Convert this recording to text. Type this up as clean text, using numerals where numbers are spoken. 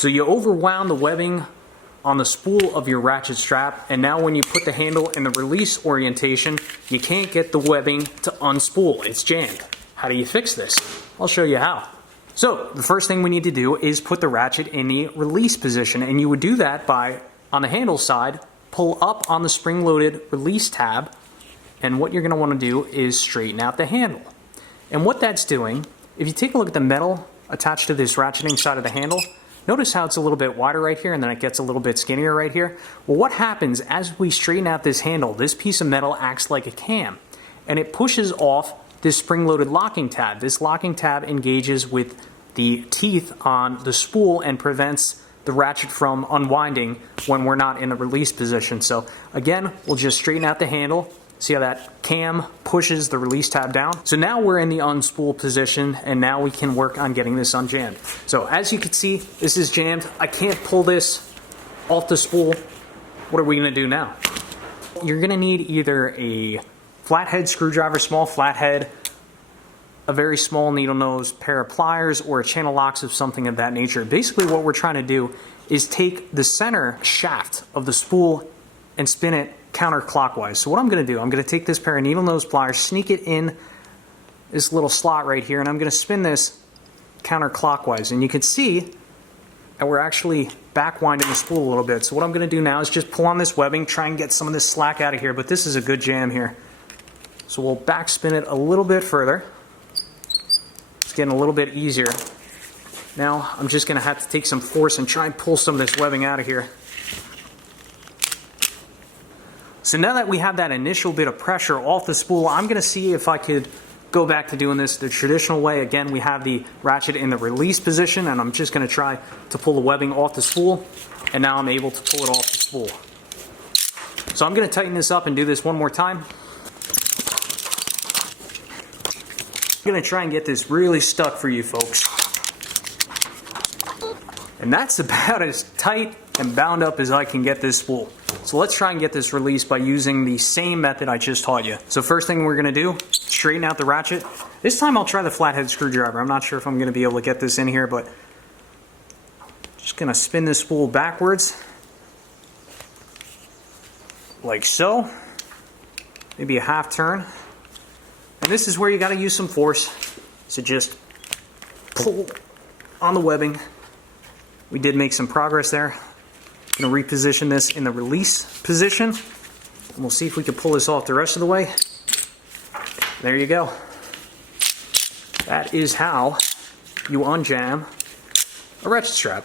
So you overwound the webbing on the spool of your ratchet strap, and now when you put the handle in the release orientation, you can't get the webbing to unspool. It's jammed. How do you fix this? I'll show you how. So the first thing we need to do is put the ratchet in the release position, and you would do that by, on the handle side, pull up on the spring-loaded release tab, and what you're going to want to do is straighten out the handle. And what that's doing, if you take a look at the metal attached to this ratcheting side of the handle, notice how it's a little bit wider right here and then it gets a little bit skinnier right here. Well, what happens as we straighten out this handle, this piece of metal acts like a cam and it pushes off this spring-loaded locking tab. This locking tab engages with the teeth on the spool and prevents the ratchet from unwinding when we're not in the release position. So again, we'll just straighten out the handle. See how that cam pushes the release tab down? So now we're in the unspool position, and now we can work on getting this unjammed. So as you can see, this is jammed. I can't pull this off the spool. What are we gonna do now? You're gonna need either a flathead screwdriver, small flathead, a very small needle nose pair of pliers, or a channel locks of something of that nature. Basically what we're trying to do is take the center shaft of the spool and spin it counterclockwise. So what I'm going to do, I'm going to take this pair of needle nose pliers, sneak it in this little slot right here, and I'm going to spin this counterclockwise. And you can see that we're actually back winding the spool a little bit. So what I'm going to do now is just pull on this webbing, try and get some of this slack out of here, but this is a good jam here. So we'll back spin it a little bit further. It's getting a little bit easier. Now I'm just going to have to take some force and try and pull some of this webbing out of here. So now that we have that initial bit of pressure off the spool, I'm going to see if I could go back to doing this the traditional way. Again, we have the ratchet in the release position, and I'm just going to try to pull the webbing off the spool, and now I'm able to pull it off the spool. So I'm going to tighten this up and do this one more time. I'm going to try and get this really stuck for you folks. And that's about as tight and bound up as I can get this spool. So let's try and get this released by using the same method I just taught you. So first thing we're going to do, straighten out the ratchet. This time I'll try the flathead screwdriver. I'm not sure if I'm going to be able to get this in here, but just going to spin this spool backwards like so. Maybe a half turn. And this is where you got to use some force. So just pull on the webbing. We did make some progress there. I'm going to reposition this in the release position, and we'll see if we can pull this off the rest of the way. There you go. That is how you unjam a ratchet strap.